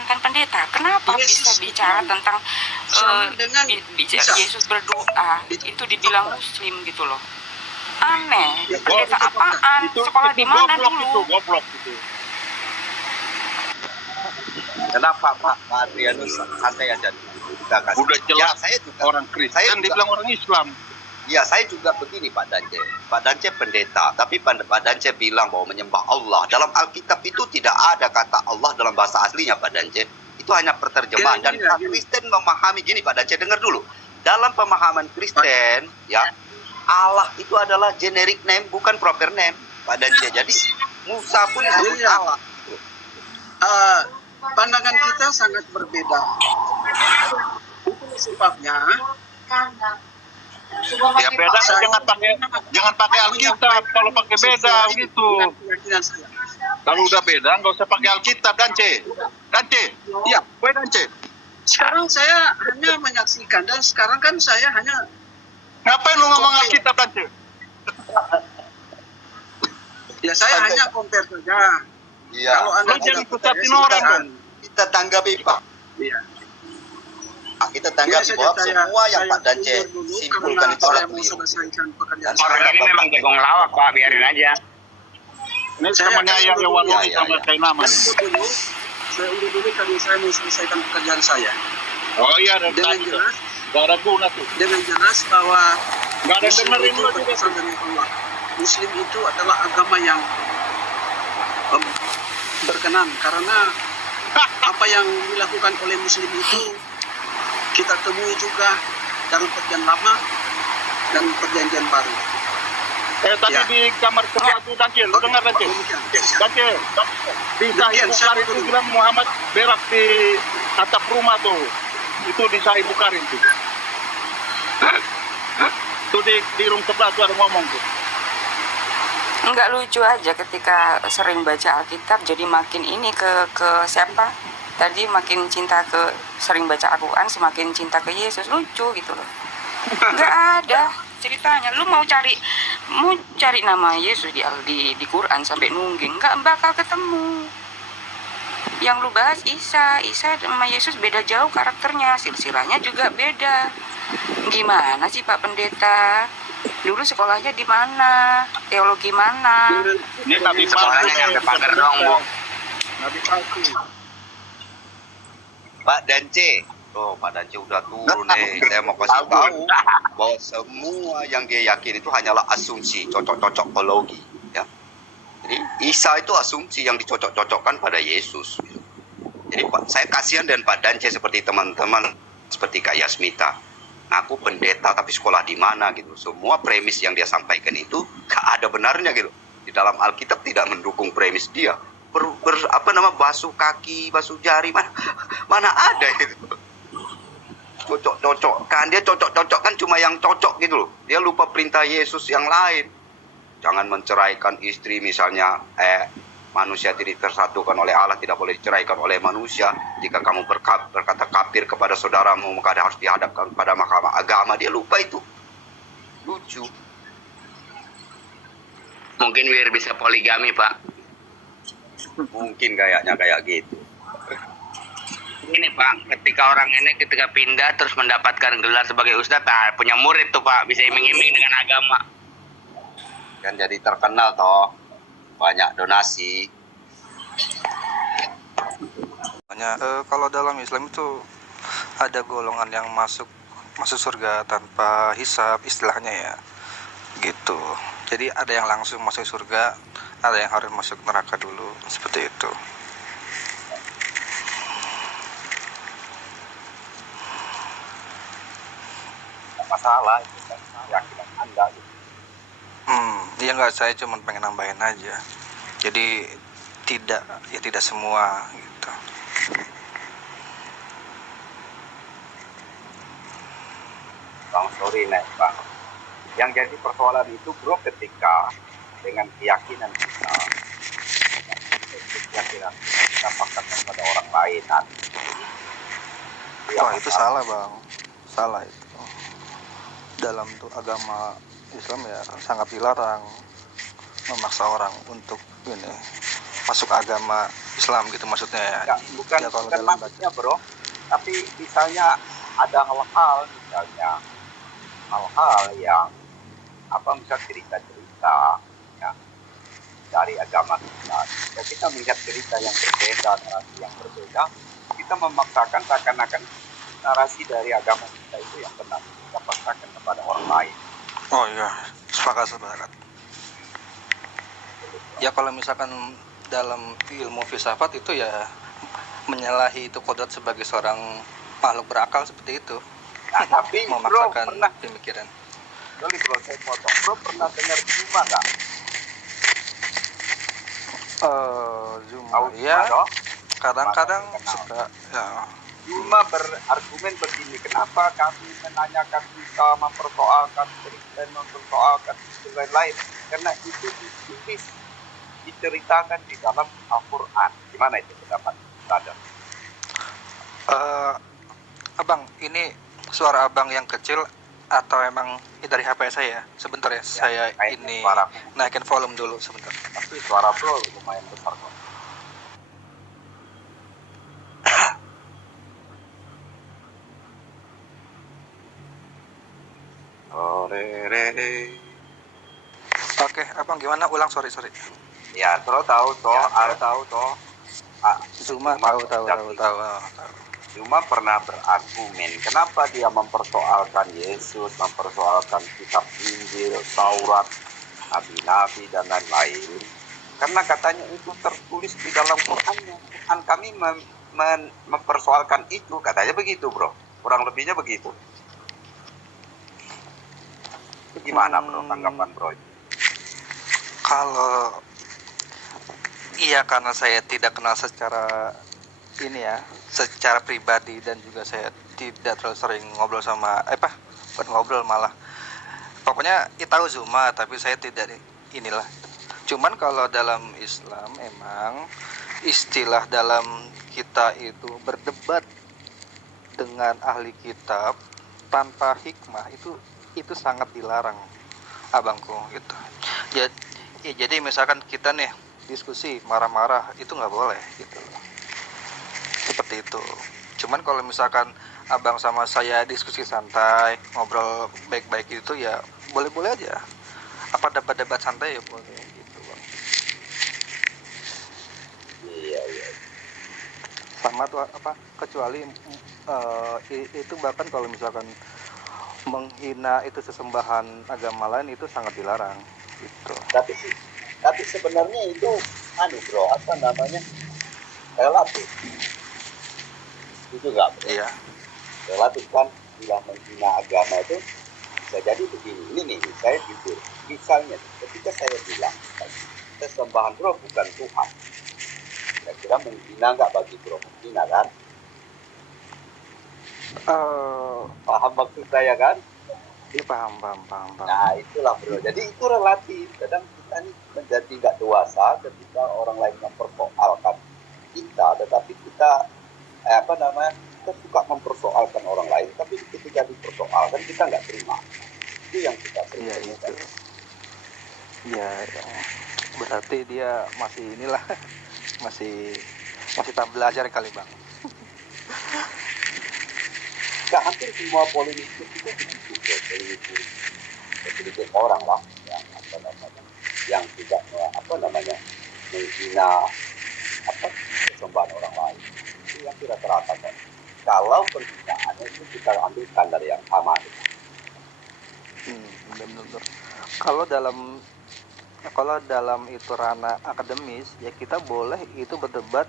mantan pendeta. Kenapa bisa bicara tentang Yesus berdoa itu dibilang Muslim gitu loh? Aneh. Pendeta apaan? Sekolah di mana dulu? Goblok itu. Kenapa Pak Adrianus santai aja? Udah jelas saya juga, orang Kristen dibilang orang Islam. Ya, saya juga begini Pak Dance. Pak Dance pendeta, tapi Pak Dance bilang bahwa menyembah Allah. Dalam Alkitab itu tidak ada kata Allah dalam bahasa aslinya Pak Dance. Itu hanya perterjemahan. Dan Kristen memahami, gini Pak Dance, dengar dulu. Dalam pemahaman Kristen, ya, Allah itu adalah generic name, bukan proper name Pak Dance. Jadi Musa pun disebut Allah. Pandangan kita sangat berbeda. Itu sebabnya Ya beda, jangan pakai Alkitab kalau pakai beda gitu. Kalau udah beda nggak usah pakai Alkitab, Dance. Iya, gue Dance. Sekarang saya hanya menyaksikan, dan sekarang kan saya hanya Ngapain lu ngomong Alkitab, Dance? ya saya hanya compare saja. Iya. Kalau Anda jangan kusatin orang dong. Kita tanggapi Pak. Iya. Kita tanggapi bahwa semua yang Pak Dance simpulkan itu adalah keliru. Orang ini memang jagung lawak Pak, biarin aja. Ini temannya yang Waloni sama kayak nama. Saya undur dulu karena saya mau selesaikan pekerjaan saya. Oh iya, Dengan jelas, gak ada guna tuh. dengan jelas bahwa Gak ada Muslim dengerin itu lu juga. berasal dari Allah. Muslim itu adalah agama yang berkenan, karena apa yang dilakukan oleh Muslim itu kita temui juga dalam perjanjian lama dan perjanjian baru. Tadi Ya. di kamar sebelah tuh, Dance, lu dengar Dance? Dance, di Sahih Bukhari itu bilang Muhammad berak di atap rumah tuh. Itu di Sahih Bukhari tuh. Tuh di room sebelah tuh ada ngomong tuh. Enggak lucu aja ketika sering baca Alkitab jadi makin ini ke siapa? Tadi makin cinta sering baca Al-Quran, semakin cinta ke Yesus. Lucu gitu loh. Enggak ada ceritanya. Lu mau cari nama Yesus di Quran sampai nungging, enggak bakal ketemu. Yang lu bahas Isa sama Yesus beda jauh karakternya, silsilahnya juga beda. Gimana sih Pak Pendeta? Dulu sekolahnya di mana? Teologi mana? Ini Nabi Sekolahnya nyampe pagar doang, Bu. Nabi palsu. Pak Dance, Pak Dance udah turun nih. Saya mau kasih tahu bahwa semua yang dia yakin itu hanyalah asumsi, cocok-cocokologi. Ya. Jadi Isa itu asumsi yang dicocok-cocokkan pada Yesus. Jadi saya kasihan dan Pak Dance seperti teman-teman seperti Kak Yasmita. Aku pendeta tapi sekolah di mana gitu. Semua premis yang dia sampaikan itu gak ada benarnya gitu. Di dalam Alkitab tidak mendukung premis dia. Basuh kaki, basuh jari, mana ada itu. Cocok-cocokkan, dia cocok-cocokkan cuma yang cocok gitu loh. Dia lupa perintah Yesus yang lain. Jangan menceraikan istri misalnya, manusia tidak tersatukan oleh Allah, tidak boleh diceraikan oleh manusia. Jika kamu berkata kafir kepada saudaramu, maka harus dihadapkan pada mahkamah agama. Dia lupa itu. Lucu. Mungkin biar bisa poligami, Pak. Mungkin kayaknya kayak gitu. Ini Pak, ketika orang ini ketika pindah terus mendapatkan gelar sebagai ustadz, punya murid tuh Pak, bisa iming-iming dengan agama. Kan jadi terkenal toh. Banyak donasi. Kalau dalam Islam itu ada golongan yang masuk surga tanpa hisab istilahnya ya, gitu. Jadi ada yang langsung masuk surga, ada yang harus masuk neraka dulu, seperti itu. Masalah itu kan keyakinan Anda gitu. Iya nggak, saya cuma pengen nambahin aja. Jadi tidak semua gitu. Bang, sorry nih Bang. Yang jadi persoalan itu bro ketika dengan keyakinan kita paksakan kepada orang lain nanti. Wah itu salah Bang, salah itu. Dalam tuh agama Islam ya sangat dilarang memaksa orang untuk masuk agama Islam gitu maksudnya ya. Enggak, bukan Ya, kalau bukan dalam maksudnya bro, tapi misalnya ada hal-hal misalnya hal-hal yang misal cerita-cerita ya dari agama kita. Jika kita melihat cerita yang berbeda, narasi yang berbeda, kita memaksakan seakan-akan narasi dari agama kita itu yang benar. Kita paksakan kepada orang lain. Oh iya, sepakat. Ya kalau misalkan dalam ilmu filsafat itu ya menyalahi itu kodrat sebagai seorang makhluk berakal seperti itu. Nah, tapi bro Memaksakan pernah, pemikiran. sorry bro saya potong, bro pernah dengar Zuma nggak? Zuma Tahu ya, Zuma dong? kadang-kadang Kenal. suka ya. Zuma berargumen begini, kenapa kami menanyakan kita mempersoalkan Kristen, mempersoalkan isu lain-lain? Karena itu ditulis, diceritakan di dalam Al-Quran. Gimana itu pendapat Anda? Abang, ini suara abang yang kecil atau emang dari HP saya? Sebentar ya, saya kayaknya ini suaraku. naikin volume dulu sebentar. Tapi suara bro lumayan besar kok. Oke, abang gimana? Ulang, sorry. Ya, terus tahu toh. Zuma Zuma tahu. Cuma pernah berargumen, kenapa dia mempersoalkan Yesus, mempersoalkan kitab Injil, Taurat, Nabi-Nabi dan lain-lain. Karena katanya itu tertulis di dalam Qurannya. Quran kami mempersoalkan itu, katanya begitu bro. Kurang lebihnya begitu. Itu gimana bro, tanggapan bro? Kalau iya, karena saya tidak kenal secara ini ya, secara pribadi, dan juga saya tidak terlalu sering ngobrol sama bukan ngobrol malah. Pokoknya tahu Zuma, tapi saya tidak inilah. Cuman kalau dalam Islam emang istilah dalam kita itu berdebat dengan ahli kitab tanpa hikmah itu sangat dilarang, abangku gitu. Jadi misalkan kita nih diskusi marah-marah itu nggak boleh gitu, seperti itu. Cuman kalau misalkan abang sama saya diskusi santai, ngobrol baik-baik itu ya boleh-boleh aja. Apa debat-debat santai ya boleh gitu bang. Iya. Sama tuh kecuali itu bahkan kalau misalkan menghina itu sesembahan agama lain itu sangat dilarang gitu. Tapi sebenarnya itu bro, relatif. Itu juga bro. Iya. Relatif kan, bila menghina agama itu bisa jadi begini. Ini nih, saya jujur. Misalnya, ketika saya bilang sesembahan bro bukan Tuhan, kira-kira menghina nggak bagi bro? Menghina kan? Paham maksud saya kan? Iya paham. Nah itulah bro, jadi itu relatif. Kadang kita ini menjadi nggak dewasa ketika orang lain mempersoalkan kita, tetapi kita kita suka mempersoalkan orang lain, tapi ketika dipersoalkan kita nggak terima. Itu yang kita terima. Iya itu. Ya, berarti dia masih inilah masih tak belajar kali bang. Nah, hampir semua politikus itu begitu, politikus orang lah yang tidak menghina kesembahan orang lain. Itu yang tidak terasa kan. Kalau penghinaannya itu kita ambil standar yang sama. Benar. Kalau dalam itu ranah akademis ya kita boleh itu berdebat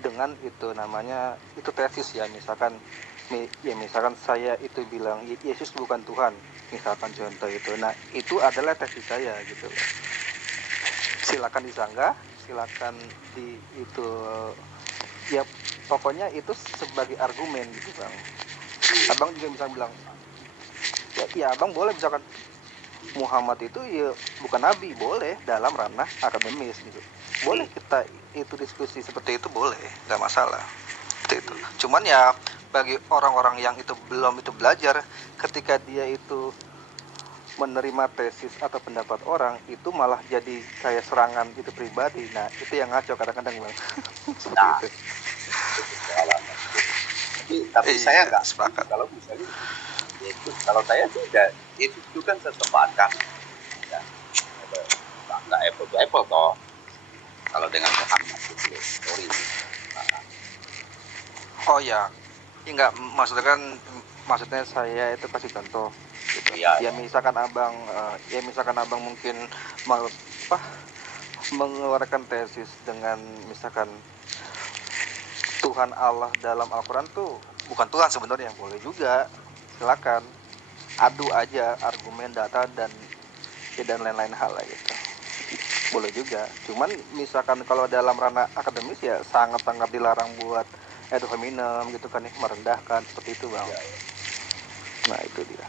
dengan itu namanya itu tesis ya, misalkan saya itu bilang Yesus bukan Tuhan, misalkan contoh itu. Nah, itu adalah tesis saya gitu. Silakan disanggah, silakan itu ya pokoknya itu sebagai argumen gitu bang. Abang juga bisa bilang ya abang boleh misalkan Muhammad itu ya bukan nabi, boleh dalam ranah akademis gitu. Boleh kita itu diskusi seperti itu, boleh, nggak masalah. Itu. Cuman ya bagi orang-orang yang itu belum itu belajar, ketika dia itu menerima tesis atau pendapat orang itu malah jadi kayak serangan itu pribadi. Nah itu yang ngaco kadang-kadang bang. Seperti Nah, itu. itu persoalan. Tapi Iya, saya nggak sepakat. kalau misalnya itu kalau saya sih itu kan sesembahan ya nggak apple to apple toh kalau dengan Muhammad itu sorry. Nah, Oh ya, enggak maksudnya saya itu kasih contoh gitu. Iya, Ya iya. misalkan abang mungkin apa, mengeluarkan tesis dengan misalkan Tuhan Allah dalam Al-Quran tuh bukan Tuhan sebenarnya, boleh juga, silakan adu aja argumen, data dan lain-lain hal lah gitu, boleh juga. Cuman misalkan kalau dalam ranah akademis ya sangat-sangat dilarang buat ad hominem gitu kan ya, merendahkan seperti itu bang. Nah itu dia.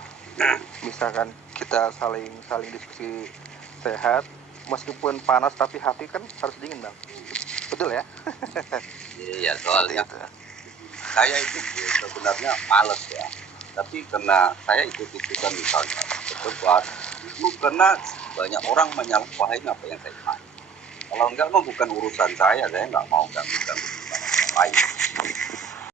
Misalkan kita saling diskusi sehat, meskipun panas tapi hati kan harus dingin bang. Betul ya? Iya, soalnya Seperti itu. saya itu sebenarnya males ya. Tapi karena saya ikut-ikutan misalnya berdebat, itu karena banyak orang menyalahpahami apa yang saya pahami. Kalau enggak mah bukan urusan saya nggak mau ganggu orang lain.